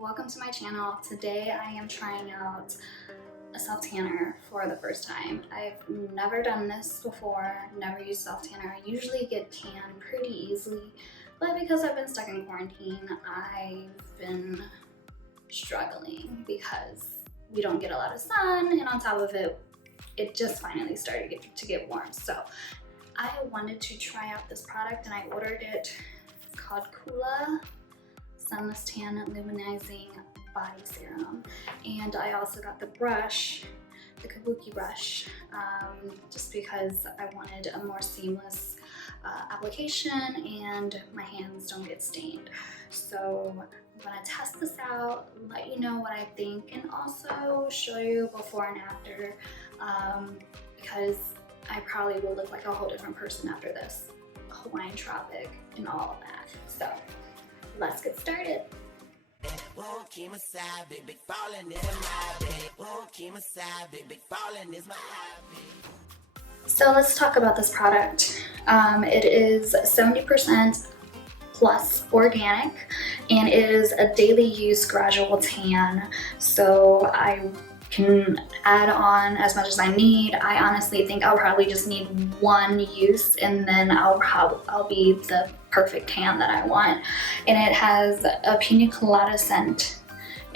Welcome to my channel. Today I am trying out a self-tanner for the first time. I've never done this before, never used self-tanner. I usually get tan pretty easily, but because I've been stuck in quarantine, I've been struggling because we don't get a lot of sun, and on top of it, it just finally started to get warm. So I wanted to try out this product and I ordered it. It's called Coola Sunless Tan Luminizing Body Serum. And I also got the brush, the Kabuki brush, just because I wanted a more seamless application and my hands don't get stained. So I'm gonna test this out, let you know what I think, and also show you before and after, because I probably will look like a whole different person after this. Hawaiian Tropic and all of that. So let's get started. So let's talk about this product. It is 70% plus organic, and it is a daily use gradual tan. So I can add on as much as I need. I honestly think I'll probably just need one use, and then I'll be the perfect tan that I want. And it has a pina colada scent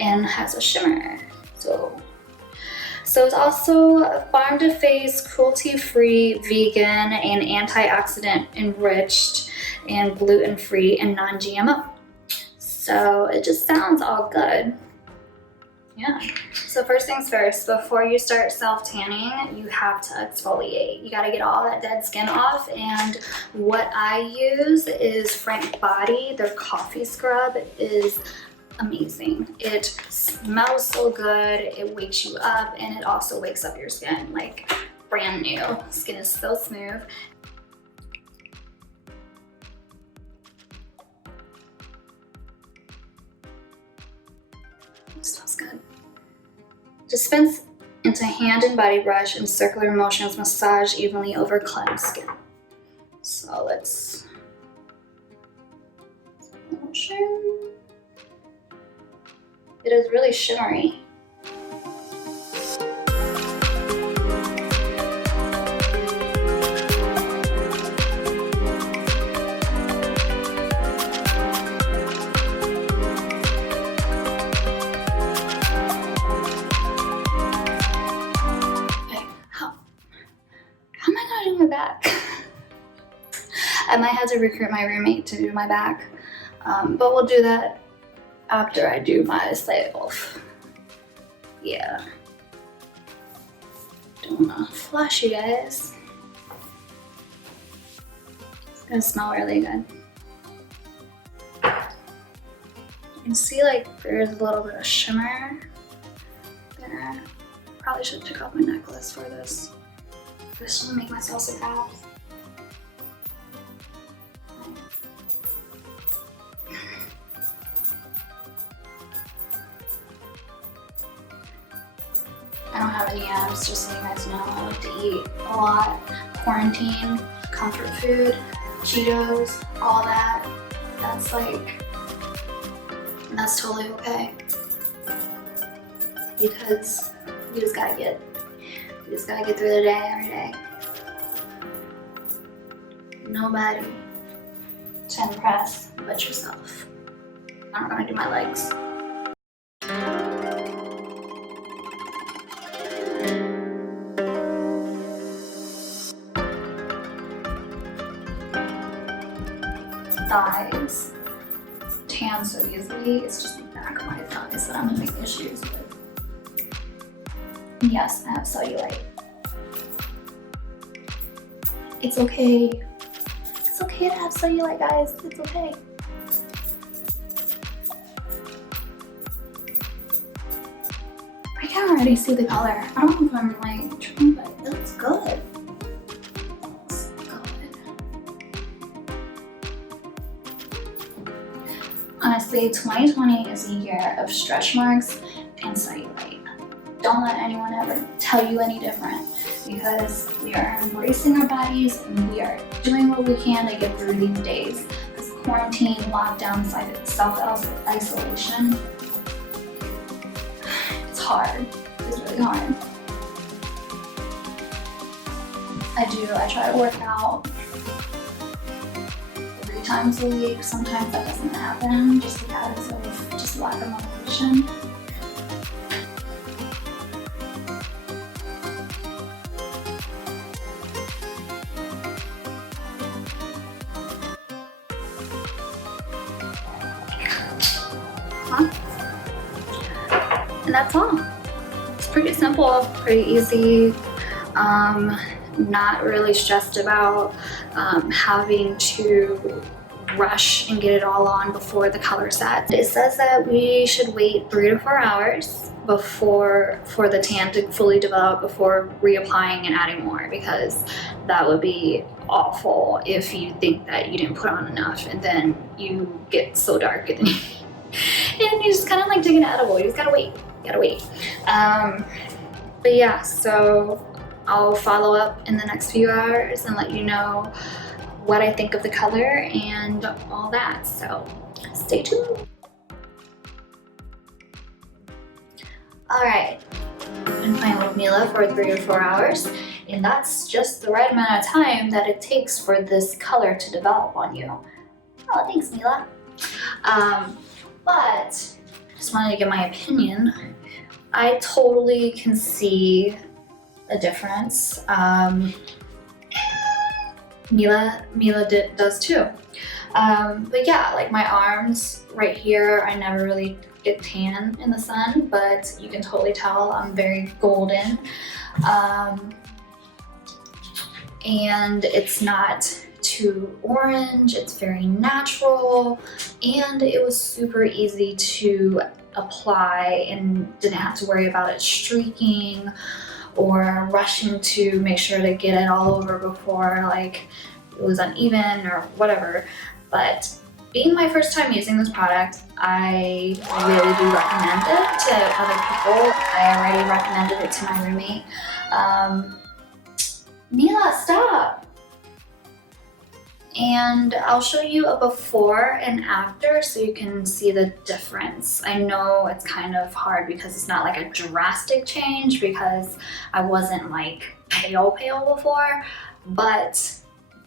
and has a shimmer. So it's also farm to face, cruelty-free, vegan, and antioxidant enriched, and gluten-free and non-GMO. So it just sounds all good. Yeah. So first things first, before you start self-tanning, you have to exfoliate. You gotta get all that dead skin off, and what I use is Frank Body. Their coffee scrub is amazing. It smells so good, it wakes you up, and it also wakes up your skin like brand new. Skin is so smooth. It smells good. Dispense into hand and body brush, and circular motions massage evenly over cleansed skin. So let's motion. It is really shimmery. My back. I might have to recruit my roommate to do my back, but we'll do that after I do my self. Yeah. Don't wanna flash you guys. It's gonna smell really good. You can see like there's a little bit of shimmer there. Probably should take off my necklace for this. This will make myself some abs. I don't have any abs, just so you guys know. I like to eat a lot. Quarantine, comfort food, Cheetos, all that. That's totally okay. Because you just gotta get through the day every day. Nobody to impress but yourself. I'm gonna do my legs. Thighs. Tan so easily. It's just the back of my thighs that I'm having issues with. Yes, I have cellulite. It's okay. It's okay to have cellulite, guys. It's okay. I can already see the color. I don't know if I'm like trying, but it looks good. It looks good. Honestly, 2020 is a year of stretch marks and cellulite. Don't let anyone ever tell you any different, because we are embracing our bodies and we are doing what we can to get through these days. This quarantine, lockdown, self-isolation, hard. It's really hard. I try to work out 3 times a week. Sometimes that doesn't happen just because of just lack of motivation. And that's all. It's pretty simple, pretty easy. Not really stressed about having to rush and get it all on before the color set. It says that we should wait 3 to 4 hours for the tan to fully develop before reapplying and adding more, because that would be awful if you think that you didn't put on enough and then you get so dark and you just kind of like take an edible. You just gotta wait. But yeah, so I'll follow up in the next few hours and let you know what I think of the color and all that. So stay tuned. All right, I've been playing with Mila for 3 or 4 hours, and that's just the right amount of time that it takes for this color to develop on you. Oh, thanks, Mila. But I just wanted to give my opinion. I totally can see a difference. Mila does too. But yeah, like my arms right here, I never really get tan in the sun, but you can totally tell I'm very golden. And it's not too orange, it's very natural, and it was super easy to apply and didn't have to worry about it streaking or rushing to make sure to get it all over before like it was uneven or whatever. But being my first time using this product, I really do recommend it to other people. I already recommended it to my roommate. Mila, stop! And I'll show you a before and after so you can see the difference. I know it's kind of hard because it's not like a drastic change because I wasn't like pale before, but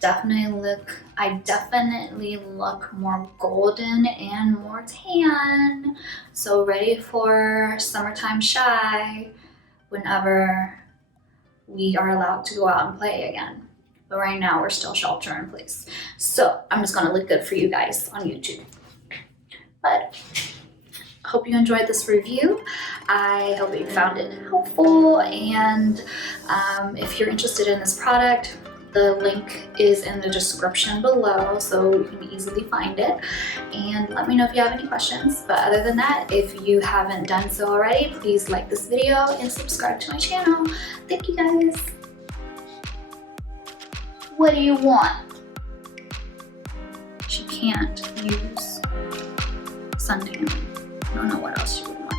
I definitely look more golden and more tan. So ready for summertime shy whenever we are allowed to go out and play again. But right now we're still shelter in place. So I'm just gonna look good for you guys on YouTube. But I hope you enjoyed this review. I hope you found it helpful. And if you're interested in this product, the link is in the description below, so you can easily find it. And let me know if you have any questions. But other than that, if you haven't done so already, please like this video and subscribe to my channel. Thank you guys. What do you want? She can't use suntan. I don't know what else she would want.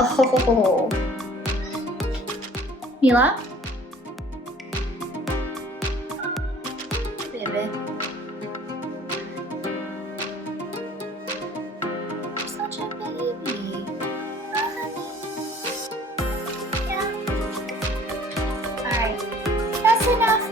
Oh, Mila? Baby. You're such a baby. Yeah. Alright, that's enough.